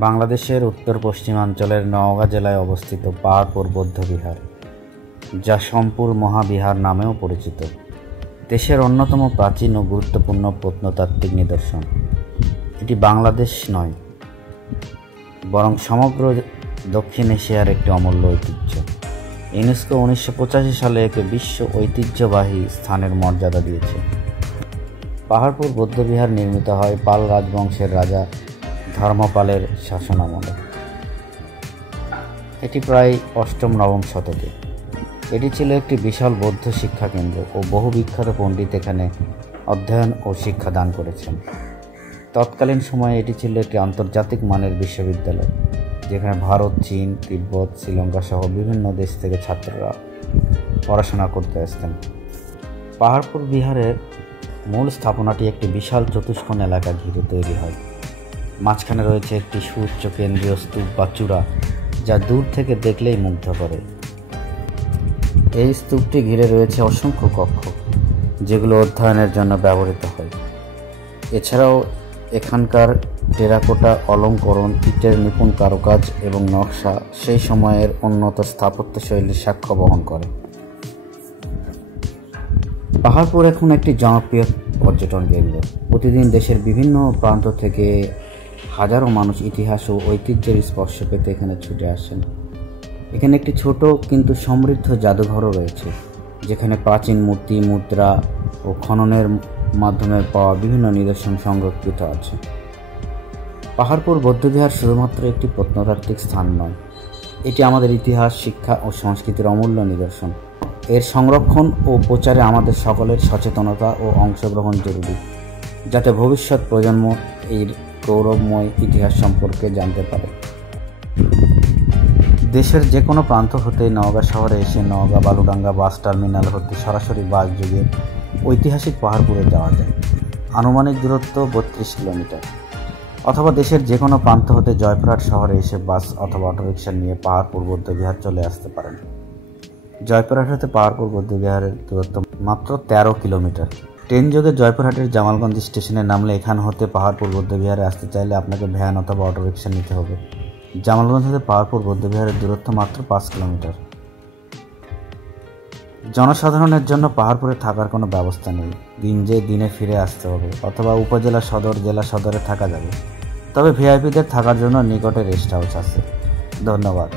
বাংলাদেশের উত্তর পশ্চিমাঞ্চলের নওগাঁ জেলায় অবস্থিত পাহাড়পুর বৌদ্ধবিহার, যা সোমপুর মহাবিহার নামেও পরিচিত, দেশের অন্যতম প্রাচীন ও গুরুত্বপূর্ণ প্রত্নতাত্ত্বিক নিদর্শন। এটি বাংলাদেশ নয়, বরং সমগ্র দক্ষিণ এশিয়ার একটি অমূল্য ঐতিহ্য। ইউনেস্কো 1985 সালে একে বিশ্ব ঐতিহ্যবাহী স্থানের মর্যাদা দিয়েছে। পাহাড়পুর বৌদ্ধবিহার নির্মিত হয় পাল রাজবংশের রাজা ধর্মপালের শাসনামলে। এটি প্রায় অষ্টম-নবম শতকে। এটি ছিল একটি বিশাল বৌদ্ধ শিক্ষা কেন্দ্র ও বহু বিখ্যাত পণ্ডিত এখানে অধ্যয়ন ও শিক্ষা দান করেছেন। তৎকালীন সময়ে এটি ছিল একটি আন্তর্জাতিক মানের বিশ্ববিদ্যালয়, যেখানে ভারত, চীন, তিব্বত, শ্রীলঙ্কা সহ বিভিন্ন দেশ থেকে ছাত্ররা পড়াশোনা করতে আসতেন। পাহাড়পুর বিহারের মূল স্থাপনাটি একটি বিশাল চতুষ্কোণ এলাকা ঘিরে তৈরি হয়। মাঝখানে রয়েছে একটি সুউচ্চ কেন্দ্রীয় স্তূপ বা চূড়া, যা দূর থেকে দেখলেই মুগ্ধ করে। এই স্তূপটি ঘিরে রয়েছে অসংখ্য কক্ষ, যেগুলো অধ্যয়নের জন্য ব্যবহৃত হয়। এছাড়াও এখানকার টেরাকোটা অলঙ্করণ, ইটের নিপুণ কারুকাজ এবং নকশা সেই সময়ের উন্নত স্থাপত্যশৈলীর সাক্ষ্য বহন করে। পাহাড়পুর এখন একটি জনপ্রিয় পর্যটন কেন্দ্র। প্রতিদিন দেশের বিভিন্ন প্রান্ত থেকে হাজারো মানুষ ইতিহাস ও ঐতিহ্যের স্পর্শ পেতে এখানে ছুটে আসেন। এখানে একটি ছোট কিন্তু সমৃদ্ধ জাদুঘরও রয়েছে, যেখানে প্রাচীন মূর্তি, মুদ্রা ও খননের মাধ্যমে পাওয়া বিভিন্ন নিদর্শন সংরক্ষিত আছে। পাহাড়পুর বৌদ্ধবিহার শুধুমাত্র একটি প্রত্নতাত্ত্বিক স্থান নয়, এটি আমাদের ইতিহাস, শিক্ষা ও সংস্কৃতির অমূল্য নিদর্শন। এর সংরক্ষণ ও প্রচারে আমাদের সকলের সচেতনতা ও অংশগ্রহণ জরুরি, যাতে ভবিষ্যৎ প্রজন্ম এই গৌরবময় ইতিহাস সম্পর্কে জানতে পারে। দেশের যে কোনো প্রান্ত হতে নওগাঁ শহরে এসে নওগাঁ বালুডাঙ্গা বাস টার্মিনাল হতে সরাসরি বাস যোগে ঐতিহাসিক পাহাড়পুরে যাওয়া যায়। আনুমানিক দূরত্ব 32 কিলোমিটার। অথবা দেশের যে কোনো প্রান্ত হতে জয়পুরহাট শহরে এসে বাস অথবা অটোরিকশা নিয়ে পাহাড়পুর বৌদ্ধবিহার চলে আসতে পারেন। জয়পুরহাট হতে পাহাড়পুর বৌদ্ধবিহারের দূরত্ব মাত্র 13 কিলোমিটার। ট্রেন যোগে জয়পুরহাটের জামালগঞ্জ স্টেশনে নামলে এখান হতে পাহাড়পুর বৌদ্ধবিহারে আসতে চাইলে আপনাকে ভ্যান অথবা অটোরিকশা নিতে হবে। জামালগঞ্জ হতে পাহাড়পুর বৌদ্ধবিহারের দূরত্ব মাত্র 5 কিলোমিটার। জনসাধারণের জন্য পাহাড়পুরে থাকার কোনো ব্যবস্থা নেই। দিনে ফিরে আসতে হবে, অথবা উপজেলা সদর, জেলা সদরে থাকা যাবে। তবে ভিআইপিদের থাকার জন্য নিকটে রেস্ট হাউস আছে। ধন্যবাদ।